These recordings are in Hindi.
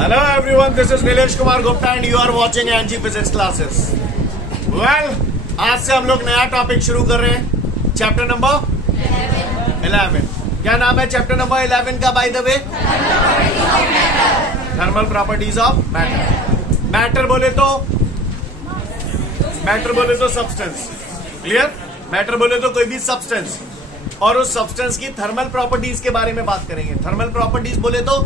Hello everyone, this is Nilesh Kumar Gupta and you are watching NG Physics Classes. Well, आज से हम लोग नया टॉपिक शुरू कर रहे हैं, चैप्टर नंबर 11. क्या नाम है चैप्टर नंबर 11 का by the way? Thermal properties of matter. Matter बोले तो सब्सटेंस. क्लियर? मैटर बोले तो कोई भी सब्सटेंस और उस सब्सटेंस की थर्मल प्रॉपर्टीज के बारे में बात करेंगे. थर्मल प्रॉपर्टीज बोले तो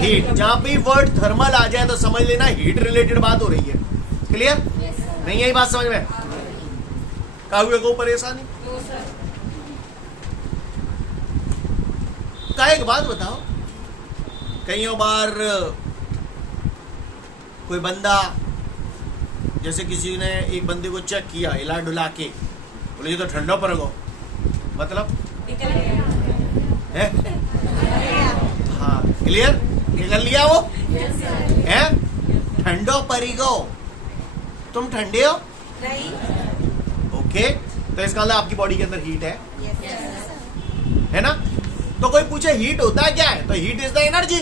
हीट. जहां भी वर्ड थर्मल आ जाए तो समझ लेना हीट रिलेटेड बात हो रही है. क्लियर? नहीं यही बात समझ में? काहुए को परेशानी का एक बात बताओ, कई बार कोई बंदा, जैसे किसी ने एक बंदे को चेक किया हिला डुला के, बोले ये तो ठंडा पर गो, मतलब है? हाँ, क्लियर? निकल लिया वो है? ठंडो परी गो. तुम ठंडे हो? नहीं. ओके, तो इसका मतलब आपकी बॉडी के अंदर हीट है ना? तो कोई पूछे हीट होता है क्या है, तो heat is the energy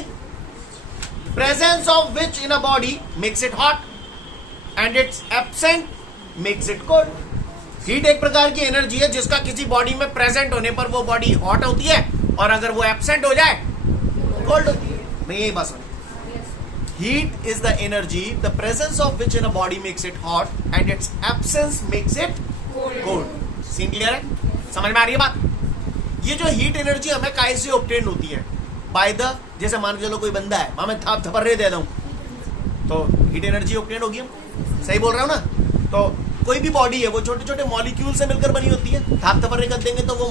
presence of which in a body makes it hot and it's absent makes it cold. Heat एक प्रकार की एनर्जी है जिसका किसी बॉडी में प्रेजेंट होने पर वो बॉडी हॉट होती है और अगर वो एब्सेंट हो जाए कोल्ड होती है. नहीं यही बात समझ. Heat is the energy the presence of which in a body makes it hot and its absence makes it cold. Scene clear है? समझ में आ रही है बात? ये जो हीट एनर्जी हमें काय से ऑब्टेन होती है? बाय द, जैसे मान के चलो कोई बंदा है, मैं थाप थपर्रे दे दूं तो हीट एनर्जी ऑब्टेन होगी. हम सही बोल रहे हो ना? तो कोई भी बॉडी है वो छोटे छोटे मॉलिक्यूल से मिलकर बनी होती है. थाप थपर्रे कर देंगे तो वो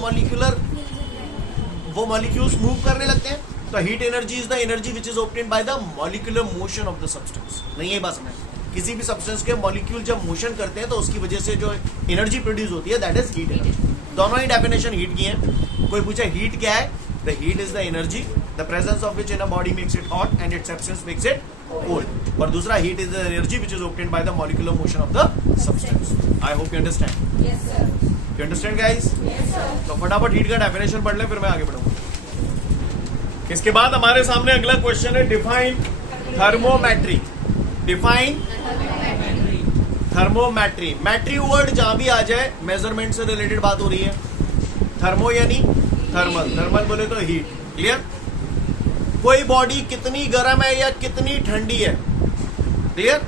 मॉलिक्यूल्स मूव करने लगते हैं. तो heat energy is the energy which is obtain by the molecular motion of the substance. नहीं ये बात समझ? किसी भी सब्सटेंस के मॉलिक्यूल जब मोशन करते हैं तो उसकी वजह से जो एनर्जी प्रोड्यूस होती है दैट इज हीट एनर्जी. दोनों ही डेफिनेशन हीट की है. कोई पूछे हीट क्या है? The heat is the energy the presence of which in a body makes it hot and its absence makes it cold. और दूसरा heat is the energy which is obtained by the molecular motion of the substance. I hope you understand. You understand guys? तो फटाफट हीट का डेफिनेशन पढ़ ले फिर मैं आगे बढ़ूंगा. इसके बाद हमारे सामने अगला क्वेश्चन है define thermometry. Define thermometry. Metry word जहां भी आ जाए मेजरमेंट से रिलेटेड बात हो रही है. थर्मो यानी थर्मल. थर्मल बोले तो हीट. क्लियर? कोई बॉडी कितनी गर्म है या कितनी ठंडी है. क्लियर?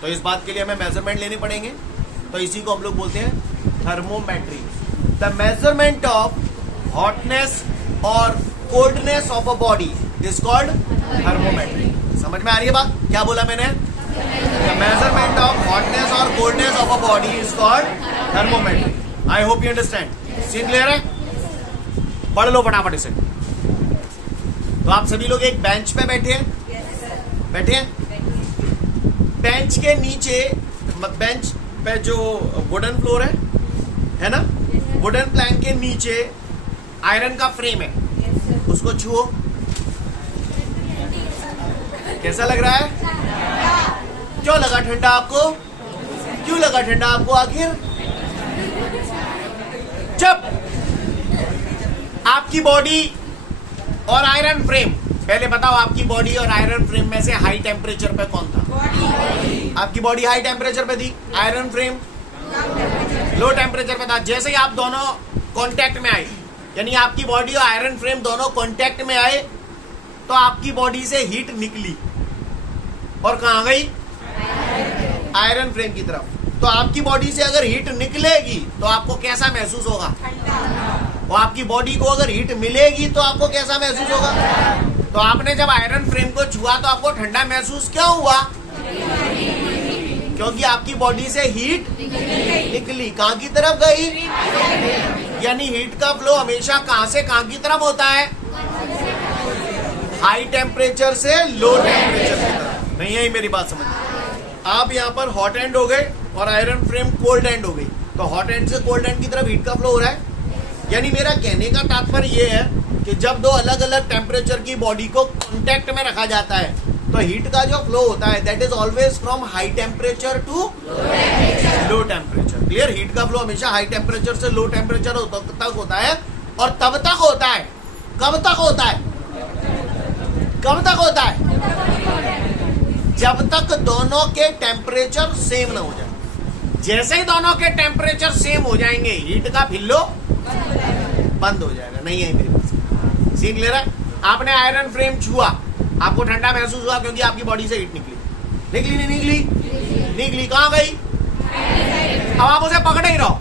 तो इस बात के लिए हमें मेजरमेंट लेने पड़ेंगे. तो इसी को हम लोग बोलते हैं thermometry. The measurement of hotness और coldness of a body is called thermometry. समझ में आ रही है बात? क्या बोला मैंने? द मेजरमेंट ऑफ हॉटनेस और coldness of a body is called thermometry. I hope you understand. Scene clear है? पढ़ लो फटाफट इसे. तो आप सभी लोग एक बेंच पे बैठे हैं. बैठे हैं. बेंच के नीचे, बेंच पे जो वुडन फ्लोर है ना, वुडन प्लैंक के नीचे आयरन का फ्रेम है. उसको छुओ. कैसा लग रहा है? क्यों लगा ठंडा आपको? क्यों लगा ठंडा आपको आखिर? जब आपकी बॉडी और आयरन फ्रेम, पहले बताओ आपकी बॉडी और आयरन फ्रेम में से हाई टेम्परेचर पे कौन था? आपकी बॉडी हाई टेम्परेचर पे थी, आयरन फ्रेम लो टेम्परेचर पे था. जैसे ही आप दोनों कांटेक्ट में आए, यानी आपकी बॉडी और आयरन फ्रेम दोनों कांटेक्ट में आए, तो आपकी बॉडी से हीट निकली और कहां गई? आयरन फ्रेम की तरफ. तो आपकी बॉडी से अगर हीट निकलेगी तो आपको कैसा महसूस होगा? और आपकी बॉडी को अगर हीट मिलेगी तो आपको कैसा महसूस होगा? तो आपने जब आयरन फ्रेम को छुआ तो आपको ठंडा महसूस क्यों हुआ? क्योंकि आपकी बॉडी से हीट निकली. कहां की तरफ गई? यानी हीट का फ्लो हमेशा कहां से कहां की तरफ होता है? हाई टेम्परेचर से लो टेम्परेचर की तरफ. नहीं यही मेरी बात समझ. आप यहाँ पर हॉट एंड हो गए और आयरन फ्रेम कोल्ड एंड हो गई. तो हॉट एंड से कोल्ड एंड की तरफ हीट का फ्लो हो रहा है. यानी मेरा कहने का तात्पर्य यह है कि जब दो अलग अलग टेम्परेचर की बॉडी को कांटेक्ट में रखा जाता है तो हीट का जो फ्लो होता है that is always from high temperature to low temperature. Clear? Heat का फ्लो हमेशा हाई टेम्परेचर से लो टेम्परेचर तक होता है. और तब तक होता है, कब तक होता है? कब तक होता है? जब तक दोनों के टेम्परेचर सेम ना हो जाए। जैसे ही दोनों के टेम्परेचर सेम हो जाएंगे हीट का फिल्लो बंद हो जाएगा। नहीं है मेरे पास, सीन क्लियर है? आपने आयरन फ्रेम छुआ, आपको ठंडा महसूस हुआ क्योंकि आपकी बॉडी से हीट निकली। निकली नहीं निकली? निकली। कहां गई? अब आप उसे पकड़े ही रहो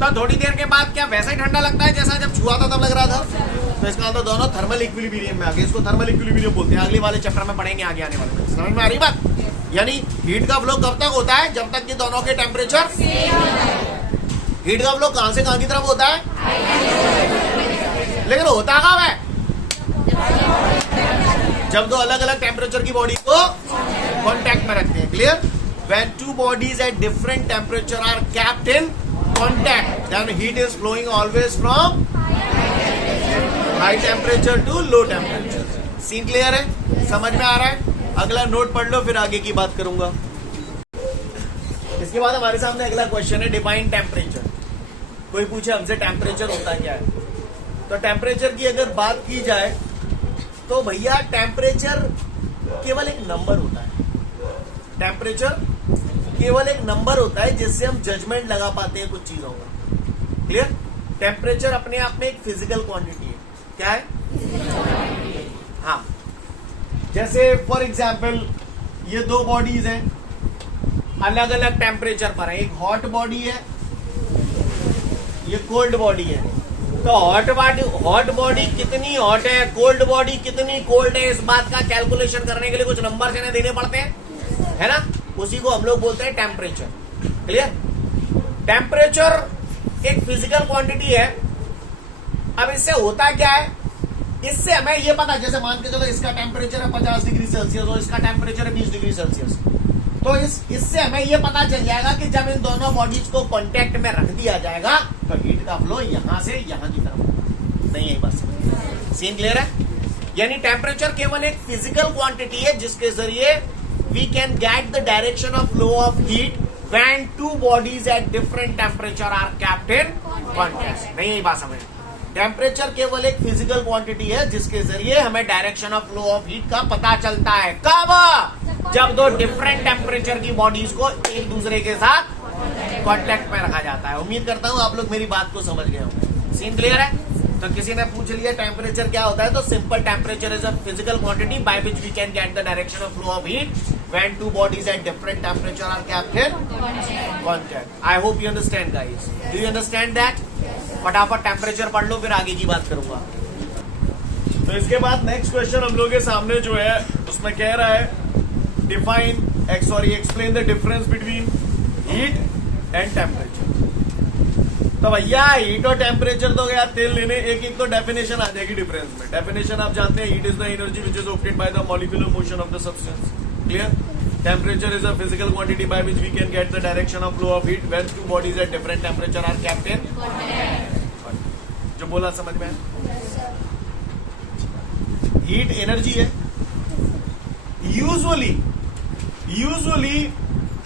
तो थोड़ी देर के बाद क्या वैसा ही ठंडा लगता है जैसा जब छुआ था तब लग रहा था? तो इसका मतलब दोनों थर्मल इक्विलिब्रियम में आ गए। इसको थर्मल इक्विलिब्रियम बोलते हैं। अगले वाले चैप्टर में पढ़ेंगे आगे आने वाले में। समझ में आ रही बात? यानी हीट का फ्लो कब तक होता है? जब तक कि दोनों के टेम्परेचर। हीट का फ्लो कहां से कहां की तरफ होता है? लेकिन होता कब है? जब दो अलग अलग टेम्परेचर की बॉडी को कांटेक्ट में रखते हैं। Clear? When two bodies at different temperature are kept in contact, then heat is flowing always from high temperature to low temperature. Scene clear है? समझ में आ रहा है? अगला नोट पढ़ लो फिर आगे की बात करूंगा। इसके बाद हमारे सामने अगला क्वेश्चन है डिफाइन टेम्परेचर। कोई पूछे हमसे टेम्परेचर होता क्या है, तो टेम्परेचर की अगर बात की जाए तो भैया टेम्परेचर केवल एक नंबर होता है। टेम्परेचर केवल एक नंबर होता है जिससे हम जजमेंट लगा पाते हैं कुछ चीजों का। क्लियर? टेम्परेचर अपने आप में एक फिजिकल क्वांटिटी है। क्या है? हाँ, जैसे फॉर एग्जाम्पल ये दो बॉडीज हैं, अलग अलग टेम्परेचर पर है। एक हॉट बॉडी है, ये कोल्ड बॉडी है। तो हॉट बॉडी कितनी हॉट है, कोल्ड बॉडी कितनी कोल्ड है, इस बात का कैलकुलेशन करने के लिए कुछ नंबर से देने पड़ते हैं, है ना? उसी को हम लोग बोलते हैं टेम्परेचर। क्लियर? टेम्परेचर एक फिजिकल क्वांटिटी है। अब इससे होता क्या है? इससे हमें ये पता, जैसे मान के चलो इसका टेम्परेचर है 50 डिग्री सेल्सियस और इसका टेम्परेचर है 20 डिग्री सेल्सियस। तो इससे हमें ये पता चल जाएगा कि जब इन दोनों बॉडीज को कांटेक्ट में रख दिया जाएगा तो हीट का फ्लो यहां से यहां की तरफ होगा। नहीं है बस। सीन क्लियर है? यानी टेम्परेचर केवल एक फिजिकल क्वांटिटी है जिसके जरिए we can get the direction of flow of heat when two bodies at different temperature are kept in contact। नहीं यही बात समझ? टेम्परेचर केवल एक फिजिकल क्वांटिटी है जिसके जरिए हमें direction of flow of heat का पता चलता है। कब? जब दो डिफरेंट टेम्परेचर की बॉडीज को एक दूसरे के साथ कांटेक्ट में रखा जाता है। उम्मीद करता हूं आप लोग मेरी बात को समझ गए होंगे। सीन क्लियर है? तो किसी ने पूछ लिया टेम्परेचर क्या होता है, तो simple temperature is a physical quantity by which we can get the direction of flow of heat when two bodies at different temperature are kept in contact. I hope you understand guys. Do you understand that? फटाफट टेम्परेचर पढ़ लो फिर आगे की बात करूंगा। तो इसके बाद नेक्स्ट क्वेश्चन हम लोग के सामने जो है उसमें कह रहा है explain the difference between heat and temperature. तो भैया हीट और टेम्परेचर तो यार तेल लेने एक एक तो डेफिनेशन आ जाएगी डिफरेंस में। डेफिनेशन आप जानते हैं, heat is the energy which is obtained by the molecular motion of the substance. Clear? Temperature is a physical quantity by which we can get the direction of flow of heat when two bodies at different temperature are kept in contact. जो बोला समझ में? हीट एनर्जी है। यूजुअली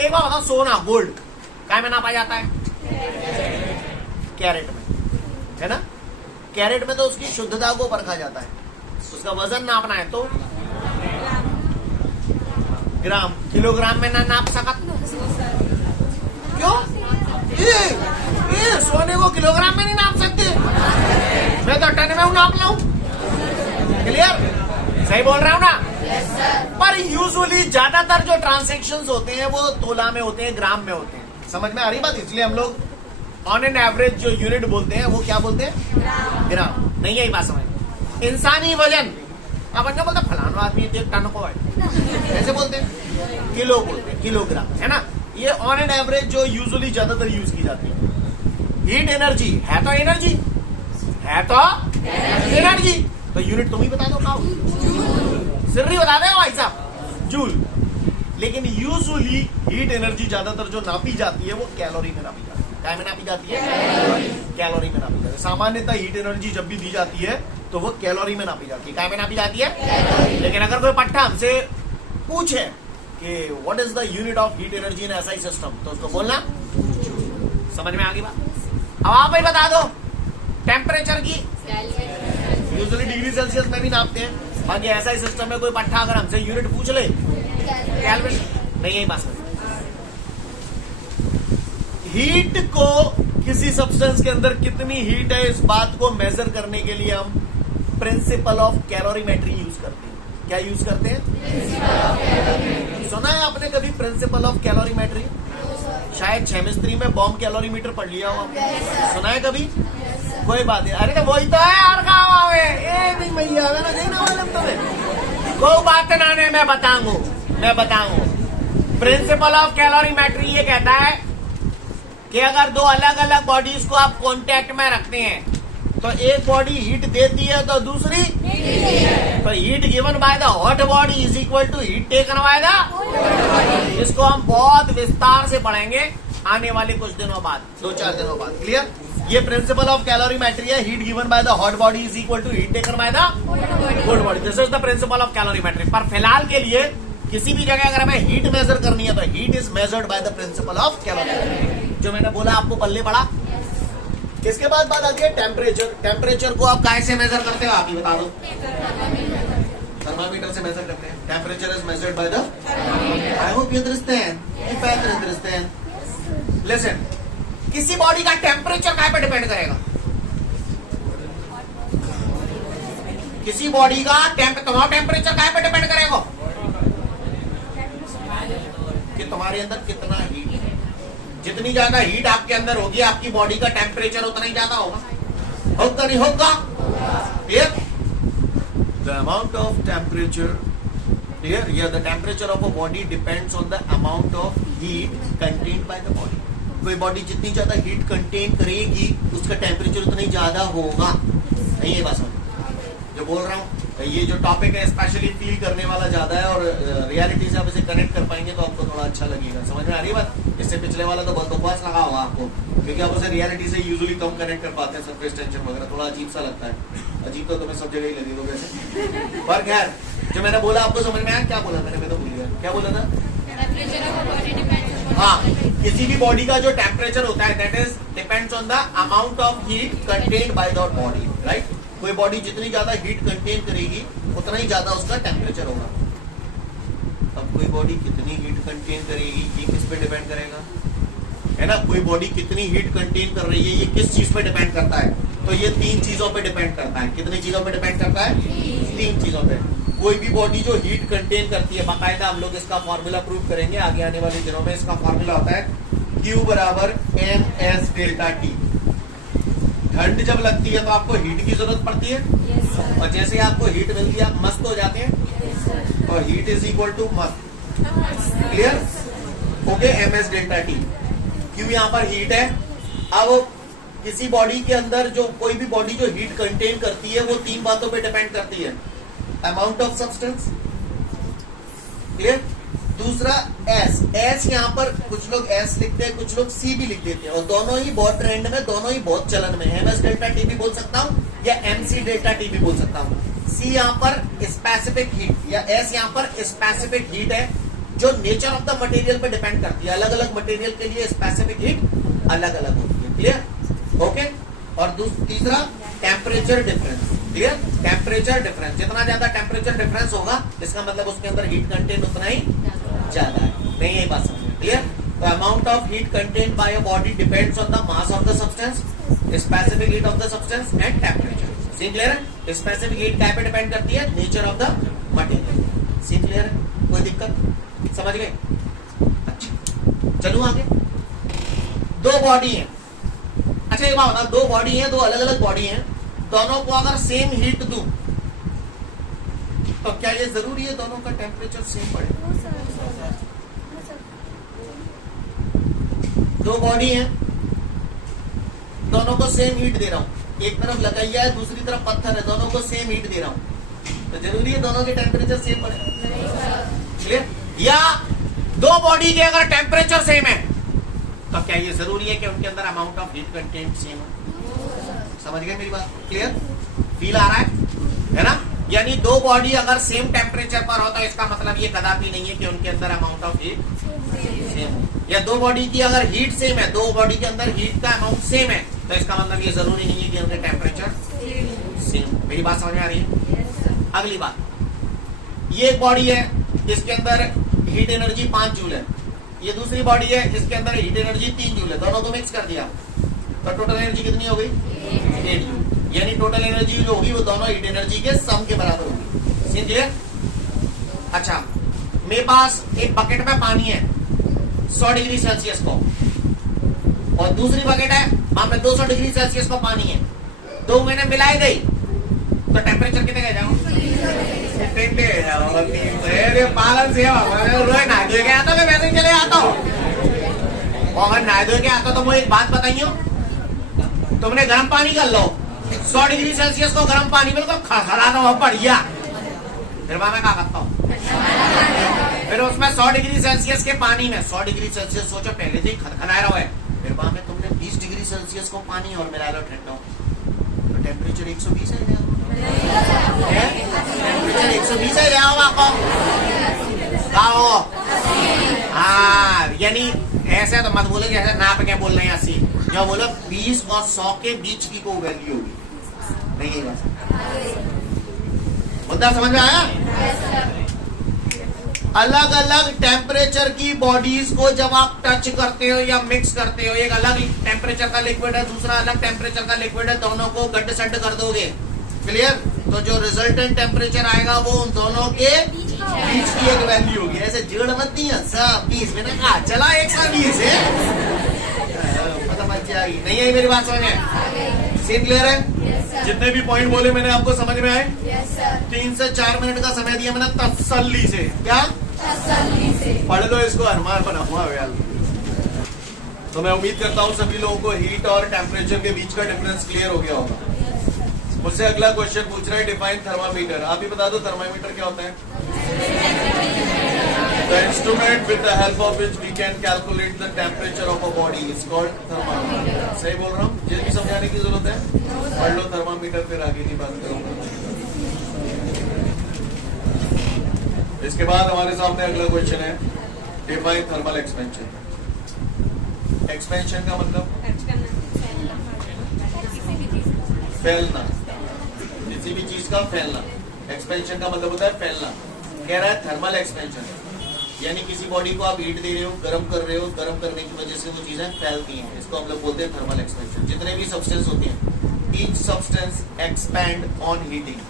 एक बार बताओ, सोना गोल्ड क्या में नापा जाता है? कैरेट में, है ना? कैरेट में तो उसकी शुद्धता को परखा जाता है, उसका वजन नापना है तो ग्राम, किलोग्राम में ना नाप सकत। क्यों? ये सोने को किलोग्राम में नहीं नाप सकते, मैं तो टन में नाप लाऊं। क्लियर? सही बोल रहा हूं ना? पर यूजुअली ज्यादातर जो ट्रांजैक्शंस होते हैं वो तोला में होते हैं, ग्राम में होते हैं। समझ में आ रही बात? इसलिए हम लोग ऑन एन एवरेज जो यूनिट बोलते हैं वो क्या बोलते हैं? ग्राम। नहीं है बात समझ? इंसानी वजन अपन क्या बोलते? फलाना आदमी एक टन को है, कैसे बोलते हैं? किलो बोलते हैं, किलोग्राम, है ना? ये ऑन एन एवरेज जो यूजुअली ज्यादातर यूज की जाती है। हीट एनर्जी है तो एनर्जी है तो एनर्जी, तो यूनिट तुम ही बता दो। खाओ सिर्री बता दे भाई साहब, जूल। लेकिन यूजुअली हीट एनर्जी ज्यादातर जो नापी जाती है वो कैलोरी में नापी जाती है। क्या में नापी जाती है? कैलोरी में नापी जाती है। सामान्यतः हीट एनर्जी जब भी दी जाती है तो वो कैलोरी में नापी जाती है। क्या में नापी जाती है? लेकिन अगर कोई पट्टा हमसे पूछे कि what is the unit of heat energy in SI system, तो उसको बोलना। समझ में आ गई बात? अब आप ही बता दो टेम्परेचर की यूजुअली डिग्री सेल्सियस में भी नापते हैं, बाकी ऐसा ही सिस्टम में कोई पट्टा अगर हमसे यूनिट पूछ ले केल्विन नहीं, यही बात। हीट को किसी सब्सटेंस के अंदर कितनी हीट है इस बात को मेजर करने के लिए हम प्रिंसिपल ऑफ कैलोरीमेट्री यूज करते हैं। क्या यूज करते हैं? सुना है आपने कभी प्रिंसिपल ऑफ कैलोरीमेट्री? शायद केमिस्ट्री में बॉम्ब कैलोरीमीटर पढ़ लिया हो आपने। सुना है कभी? कोई बात नहीं, अरे वही तो है यार, कहाँ नहीं भैया कोई बात ना, मैं बताऊंगा। प्रिंसिपल ऑफ कैलोरीमेट्री ये कहता है कि अगर दो अलग अलग बॉडीज को आप कांटेक्ट में रखते हैं तो एक बॉडी हीट देती है तो दूसरी तो heat given by the hot body is equal to heat taken by the. इसको हम बहुत विस्तार से पढ़ेंगे आने वाले कुछ दिनों बाद, 2-4 दिनों बाद। क्लियर? ये प्रिंसिपल ऑफ कैलोरीमेट्री है। Heat given by the hot body is equal to heat taken by the cold body. This is the principle of calorimetry. पर फिलहाल के लिए किसी भी जगह अगर हमें हीट मेजर करनी है तो heat is measured by the principle of calorimetry. जो मैंने बोला आपको पल्ले पड़ा। इसके बाद बात आती है टेम्परेचर। टेम्परेचर को आप कैसे मेजर करते हो आप ही बता दो। थर्मामीटर से मेजर करते हैं। Temperature is measured by the, I hope you understand, if I understand. Listen, किसी बॉडी का टेम्परेचर काय पे डिपेंड करेगा? किसी बॉडी का तुम्हारा टेम्परेचर काय पे डिपेंड करेगा कि तुम्हारे अंदर कितना हीट है। जितनी ज्यादा हीट आपके अंदर होगी आपकी बॉडी का टेम्परेचर उतना ही ज्यादा होगा। नहीं होगा? Clear? The amount of temperature, clear? या the temperature of a body depends on the amount of heat contained by the body. कोई बॉडी जितनी ज्यादा हीट कंटेन करेगी उसका टेम्परेचर उतना ही ज्यादा होगा। नहीं, ये बात समझ जो बोल रहा हूँ। ये जो टॉपिक है स्पेशली फील करने वाला ज्यादा है और रियलिटी से आप इसे कनेक्ट कर पाएंगे तो आपको थोड़ा अच्छा लगेगा। समझ में आ रही है बात? इससे पिछले वाला तो बहुत बकवास लगा होगा आपको, क्योंकि आप उसे रियलिटी से यूजुअली कम कनेक्ट कर पाते हैं। सरफेस टेंशन वगैरह थोड़ा अजीब सा लगता है। अजीब तो तुम्हें सब जगह ही लगेगा वैसे। पर खैर, जो मैंने बोला आपको समझ में आया? क्या बोला मैंने? मैं तो भूल गया क्या बोला था। हाँ, किसी भी बॉडी का जो टेम्परेचर होता है that is depends on the amount of heat contained by the body, right? कोई बॉडी जितनी ज्यादा हीट कंटेन करेगी उतना ही ज्यादा उसका टेम्परेचर होगा। अब कोई बॉडी कितनी हीट कंटेन करेगी ये किस पे डिपेंड करेगा, है ना? कोई बॉडी कितनी हीट कंटेन कर रही है ये किस चीज पे डिपेंड करता है? तो ये 3 चीजों पे डिपेंड करता है। कितनी चीजों पे डिपेंड करता है? 3 चीजों पे। कोई भी बॉडी जो हीट कंटेन करती है, बाकायदा हम लोग इसका फॉर्मूला प्रूव करेंगे आगे आने वाले दिनों में। इसका फॉर्मूला होता है Q बराबर ms डेल्टा T। ठंड जब लगती है तो आपको हीट की जरूरत पड़ती है और जैसे आपको हीट मिलती है आप मस्त हो जाते हैं और हीट इज इक्वल टू मस्त। Clear? Okay, ms delta T। क्यों यहाँ पर हीट है। अब किसी बॉडी के अंदर जो कोई भी बॉडी जो हीट कंटेन करती है वो 3 बातों पे डिपेंड करती है। Amount of substance, clear? दूसरा एस यहाँ पर कुछ लोग एस लिखते हैं, कुछ लोग सी भी लिख देते हैं और दोनों ही बहुत ट्रेंड में, दोनों ही बहुत चलन में। एमएस डेल्टा टी भी बोल सकता हूँ या एमसी डेल्टा टी भी बोल सकता हूँ। सी यहाँ पर स्पेसिफिक हीट या एस यहाँ पर स्पेसिफिक हीट है जो नेचर ऑफ द मटेरियल पे डिपेंड करती है। अलग अलग मटेरियल के लिए स्पेसिफिक हीट अलग अलग होती है। क्लियर? ओके। और तीसरा temperature difference. Clear? Temperature difference, जितना ज्यादा टेम्परेचर डिफरेंस होगा इसका मतलब उसके अंदर हीट कंटेंट उतना ही ज्यादा है। नहीं, यही बात समझ में? क्लियर? तो amount of heat content by a body depends on the mass of the substance, specific heat of the substance and temperature. See clear है? स्पेसिफिक हीट क्या पे डिपेंड करती है? Nature of the material. See clear है? कोई दिक्कत? समझ गए? अच्छा, चलूं आगे। 2 बॉडी है। अच्छा, एक बात बता, 2 बॉडी है, 2 अलग अलग बॉडी है, दोनों को अगर सेम हीट दूं तो क्या ये जरूरी है दोनों का टेम्परेचर सेम पड़े? 2 बॉडी है, दोनों को सेम हीट दे रहा हूं। एक तरफ लगाइया है, दूसरी तरफ पत्थर है, दोनों को सेम हीट दे रहा हूं, तो जरूरी है दोनों के टेम्परेचर सेम पड़े? क्लियर? या 2 बॉडी के अगर टेम्परेचर सेम है तो क्या ये जरूरी है कि उनके अंदर amount of heat content same हो? समझ गए मेरी बात? क्लियर? फील आ रहा है ना? यानी 2 बॉडी अगर सेम टेम्परेचर पर हो तो इसका मतलब ये कदापि नहीं है कि उनके अंदर अमाउंट ऑफ हीट सेम हो। या 2 बॉडी की अगर हीट सेम है, 2 बॉडी के अंदर हीट का अमाउंट सेम है तो इसका मतलब ये जरूरी नहीं है कि उनके टेम्परेचर सेम। मेरी बात समझ में आ रही है? अगली बात, ये एक बॉडी है, इसके अंदर हीट एनर्जी 5 जूल है। ये दूसरी बॉडी है, इसके अंदर हीट एनर्जी 3 जूल है। दोनों को मिक्स कर दिया तो टोटल एनर्जी कितनी हो गई? 8 जूल। यानी टोटल एनर्जी जो होगी वो दोनों हीट एनर्जी के सम के बराबर होगी। Scene clear? अच्छा, मेरे पास एक बकेट में पानी है 100 डिग्री सेल्सियस को, और दूसरी बकेट है वहां पे 200 डिग्री सेल्सियस को पानी है। दो मैंने मिलाई गई तो टेम्परेचर कितने का जाओ? पालन से रोज नहा धो के आता मैं वैसे ही चले आता हूँ। अगर नहा धो के आता तो मुझे एक बात बताइयो, तुमने गर्म पानी कर लो 100 डिग्री सेल्सियस को, गर्म पानी बिल्कुल खड़खड़ाना हो बढ़िया, फिर मैं क्या करता हूँ? फिर उसमें 100 डिग्री सेल्सियस के पानी में 100 डिग्री सेल्सियस सोचो पहले से ही खड़खड़ाया रहा है, फिर वहां में तुमने 20 डिग्री सेल्सियस को पानी और मिला लो ठंडा, तो टेम्परेचर 120 है। टेम्परेचर 120 है आपको। हाँ, यानी ऐसे तो मत बोलो जैसे नाप के बोल रहे हैं 80, जो बोलो 20 और 100 के बीच की को वैल्यू होगी, नहीं मुद्दा समझ में आया? अलग अलग टेम्परेचर की बॉडीज को जब आप टच करते हो या मिक्स करते हो, एक अलग टेम्परेचर का लिक्विड है, दूसरा अलग टेम्परेचर का लिक्विड है, दोनों को गड्ढ सड्ढ कर दोगे, क्लियर? तो जो रिजल्टेंट टेम्परेचर आएगा वो उन दोनों के बीच की एक वैल्यू होगी। ऐसे जोड़ मत दिया 20 मैंने कहा चला 120 है, पता मत आई नहीं आई मेरी बात समझ में? सीन क्लियर है? जितने भी पॉइंट बोले मैंने आपको समझ में आए? 3 से 4 मिनट का समय दिया मैंने तसल्ली से, क्या पढ़ लो इसको, अनुमान बना हुआ यार। तो मैं उम्मीद करता हूँ सभी लोगों को हीट और टेम्परेचर के बीच का डिफरेंस क्लियर हो गया होगा। मुझसे अगला क्वेश्चन पूछ रहा है डिफाइन थर्मामीटर। आप ही बता दो थर्मामीटर क्या होता है? The instrument with the help of which we can calculate the temperature of a body is called thermometer. सही बोल रहा हूँ? ये भी समझाने की जरूरत है? पढ़ लो थर्मामीटर, फिर आगे की बात करूंगा। इसके बाद हमारे सामने अगला क्वेश्चन है डिफाइन थर्मल एक्सपेंशन। एक्सपेंशन का मतलब फैलना, किसी भी चीज का फैलना। एक्सपेंशन का मतलब होता है फैलना। कह रहा है थर्मल एक्सपेंशन, यानी किसी बॉडी को आप हीट दे रहे हो, गर्म कर रहे हो, गर्म करने की वजह से वो चीजें फैलती हैं, इसको हम लोग बोलते हैं थर्मल एक्सपेंशन। जितने भी सब्सटेंस होते हैं, each substance expand on heating.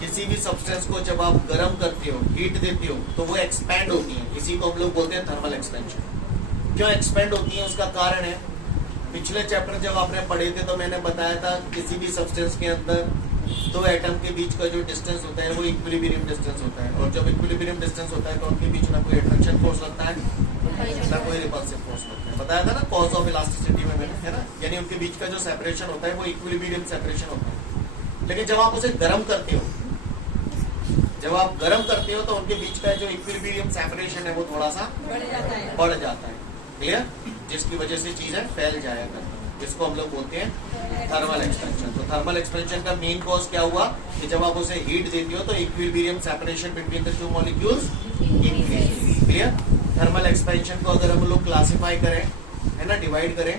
किसी भी सब्सटेंस को जब आप गर्म करते हो, हीट देते हो, तो वो एक्सपैंड होती है, इसी को हम लोग बोलते हैं थर्मल एक्सपेंशन। क्यों एक्सपेंड होती है उसका कारण है, पिछले चैप्टर जब आपने पढ़े थे तो मैंने बताया था किसी भी सब्सटेंस के अंदर दो एटम के बीच का जो डिस्टेंस होता है वो इक्विलिब्रियम डिस्टेंस होता है, और जब इक्विलिब्रियम डिस्टेंस होता है तो उनके बीच ना कोई अट्रैक्शन फोर्स लगता है ना कोई रिपल्सिव फोर्स लगता है। बताया था ना कॉज ऑफ इलास्टिसिटी में मैंने, है ना? यानी उनके बीच का जो सेपरेशन होता है वो इक्विलिब्रियम सेपरेशन होता है। लेकिन जब आप उसे गर्म करते हो, जब आप गर्म करते हो तो उनके बीच का जो इक्विलिब्रियम सेपरेशन है वो थोड़ा सा बढ़ जाता है, क्लियर? जिसकी वजह से चीजें फैल जाया करती है, जिसको हम लोग बोलते हैं थर्मल एक्सपेंशन। तो थर्मल एक्सपेंशन का मेन कॉज क्या हुआ कि जब आप उसे हीट देती हो तो equilibrium separation between the two molecules increase, clear? Thermal expansion को अगर हम लोग क्लासिफाई करें, है ना, डिवाइड करें,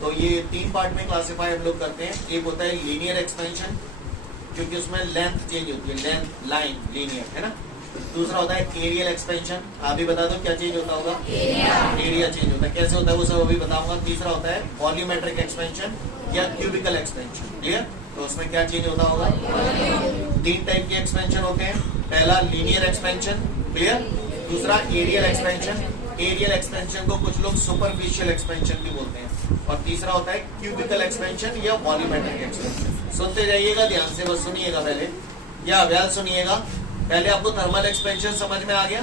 तो ये 3 पार्ट में क्लासिफाई हम लोग करते हैं। एक होता है लीनियर एक्सपेंशन, क्योंकि उसमें लेंथ चेंज होती है, लेंथ लाइन लीनियर, है ना? दूसरा होता है एरियल एक्सपेंशन, आप भी बता दो क्या चेंज होता होगा? एरिया चेंज होता है, कैसे होता है वो सब अभी बताऊंगा। तीसरा होता है वॉल्यूमेट्रिक एक्सपेंशन या क्यूबिकल एक्सपेंशन, क्लियर? तो उसमें क्या चेंज होता होगा? 3 टाइप के एक्सपेंशन होते हैं। पहला लीनियर एक्सपेंशन, क्लियर? दूसरा एरियल एक्सपेंशन, एरियल एक्सपेंशन को कुछ लोग सुपरफिशियल एक्सपेंशन भी बोलते हैं, और तीसरा होता है क्यूबिकल एक्सपेंशन या वॉल्यूमेट्रिक एक्सपेंशन। सुनते जाइएगा ध्यान से, बस सुनिएगा पहले या अभ्यास सुनिएगा। पहले आपको थर्मल एक्सपेंशन समझ में आ गया?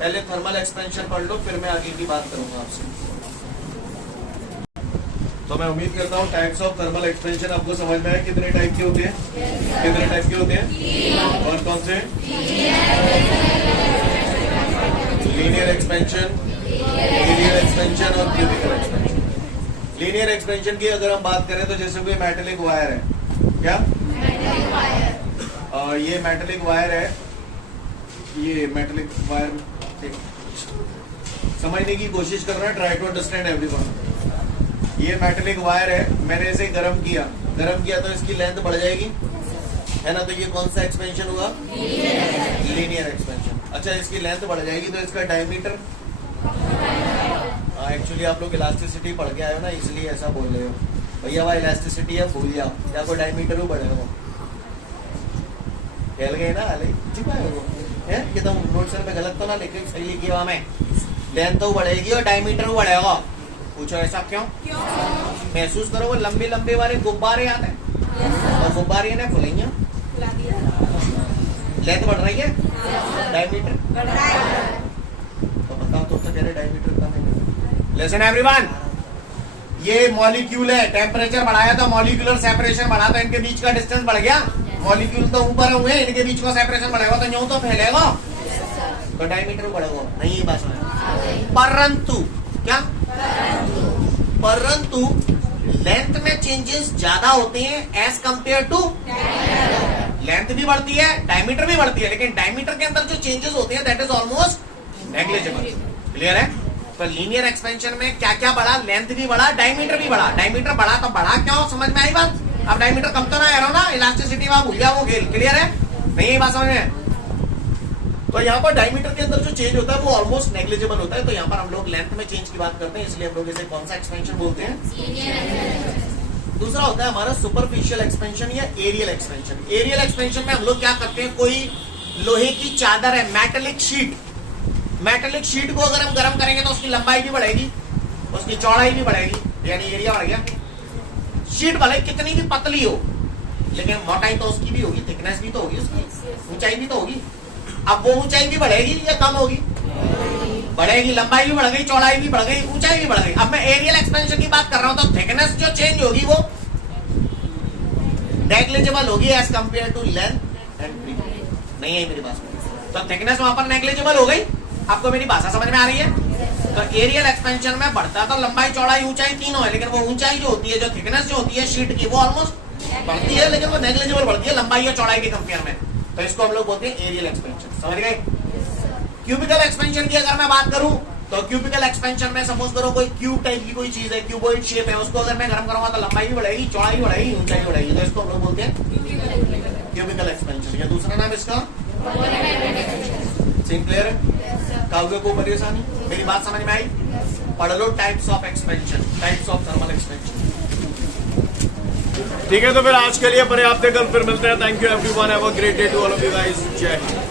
पहले थर्मल एक्सपेंशन पढ़ लो, फिर मैं आगे की बात करूंगा आपसे। तो मैं उम्मीद करता हूँ टाइप्स ऑफ थर्मल एक्सपेंशन आपको समझ में आए। कितने टाइप के होते हैं? कितने टाइप के होते हैं? कौन कौन से? लीनियर एक्सपेंशन, एरियल एक्सपेंशन और क्यूबिकल एक्सपेंशन। लीनियर एक्सपेंशन की अगर हम बात करें तो जैसे कोई मेटेलिक वायर है, क्या? और ये मेटेलिक वायर है, ये मेटेलिक वायर समझने की कोशिश कर रहा है, ट्राई टू अंडरस्टैंड एवरीवन। ये मेटेलिक वायर है, मैंने इसे गर्म किया तो इसकी लेंथ बढ़ जाएगी, है ना? तो ये कौन सा एक्सपेंशन हुआ? Linear expansion. अच्छा, इसकी लेंथ बढ़ जाएगी तो इसका डायमीटर, हाँ एक्चुअली आप लोग इलास्टिसिटी पढ़ के आए हो ना, इसलिए ऐसा बोल रहे हो भैया। वह इलास्टिसिटी है, भूल जाओ, या कोई डायमीटर भी बढ़ेगा वो खेल गए ना हाले चुका है वो है कि तुम नोट सर में गलत तो ना लिखे, सही लिखी हुआ मैं। लेंथ तो बढ़ेगी और डायमीटर भी बढ़ेगा। पूछो ऐसा क्यों? महसूस करो, वो लंबे लंबे वाले गुब्बारे आते हैं और गुब्बारे ने खुलेंगे, लेंथ बढ़ रही है, डायमीटर तो बताओ, तो कह रहे डायमीटर कम है। लिसन एवरीवन, ये मॉलिक्यूल है, टेम्परेचर बढ़ाया तो मॉलिक्यूलर सेपरेशन बढ़ा तो इनके बीच का डिस्टेंस बढ़ गया। मॉलिक्यूल तो ऊपर हुए, इनके बीच का सेपरेशन बढ़ेगा तो यूं तो फैलेगा, तो डायमीटर बढ़ेगा। नहीं ये बात सुना। परंतु क्या? परंतु लेंथ में चेंजेस ज्यादा होते हैं एज कंपेयर टू, लेंथ भी बढ़ती है, डायमीटर भी बढ़ती है, लेकिन डायमीटर के अंदर जो चेंजेस होते हैं that is almost negligible. Clear है? तो लीनियर एक्सपेंशन में क्या क्या बढ़ा? लेंथ भी बढ़ा, डायमीटर भी बढ़ा। डायमीटर बढ़ा तो बढ़ा क्यों, समझ में आई बात? अब डायमीटर कम तो ना है ना, इलास्टिसिटी वहां भूल जाओ वो खेल। क्लियर है? नहीं ये बात समझ में? तो यहाँ पर डायमीटर के अंदर जो चेंज होता है वो ऑलमोस्ट नेग्लिजिबल होता है। तो यहाँ पर हम लोग लेंथ में चेंज की बात करते हैं, इसलिए हम लोग इसे कौन सा एक्सपेंशन बोलते हैं? दूसरा होता है हमारा सुपरफिशियल एक्सपेंशन या एरियल एक्सपेंशन। एरियल एक्सपेंशन में हम लोग क्या करते हैं, कोई लोहे की चादर है, मेटेलिक शीट, मेटेलिक शीट को अगर हम गर्म करेंगे तो उसकी लंबाई भी बढ़ेगी, उसकी चौड़ाई भी बढ़ेगी, यानी एरिया बढ़ गया। शीट भले कितनी भी पतली हो, लेकिन मोटाई तो उसकी भी होगी, थिकनेस भी तो होगी, उसकी ऊंचाई भी तो होगी। अब वो ऊंचाई भी बढ़ेगी या कम होगी? बढ़ेगी। लंबाई भी बढ़ गई, चौड़ाई भी बढ़ गई, ऊंचाई भी बढ़ गई। अब मैं एरियल एक्सपेंशन की बात कर रहा हूं तो थिकनेस जो चेंज होगी वो नेग्लिजिबल होगी as compare to length and breadth. नहीं है मेरी बात? तो थिकनेस वहां पर नेग्लिजिबल हो गई। आपको मेरी भाषा समझ में आ रही है? तो एरियल एक्सपेंशन में बढ़ता तो लंबाई चौड़ाई ऊंचाई तीनों है, लेकिन वो ऊंचाई जो होती है, जो थिकनेस जो होती है शीट की, वो ऑलमोस्ट बढ़ती है, लेकिन वो नेग्लिजिबल बढ़ती है लंबाई और चौड़ाई के कंपेयर में। तो इसको हम लोग बोलते हैं एरियल एक्सपेंशन। समझ गए? क्यूबिकल एक्सपेंशन की अगर मैं बात करूं तो क्यूबिकल एक्सपेंशन में सपोज करो कोई क्यूब टाइप की कोई चीज है, क्यूबॉइड शेप है, उसको अगर मैं गर्म करूंगा तो लंबाई भी बढ़ेगी, चौड़ाई बढ़ेगी, ऊंचाई बढ़ेगी। तो इसको हम लोग बोलते हैं क्यूबिकल एक्सपेंशन, या दूसरा नाम इसका क्लियर है? काव्य को परेशानी, मेरी बात समझ में आई? पढ़ लो types of expansion, types of thermal expansion. ठीक है, तो फिर आज के लिए पर्याप्त है, कल फिर मिलते हैं। Thank you everyone, have a great day to all of you guys. Jai Hind.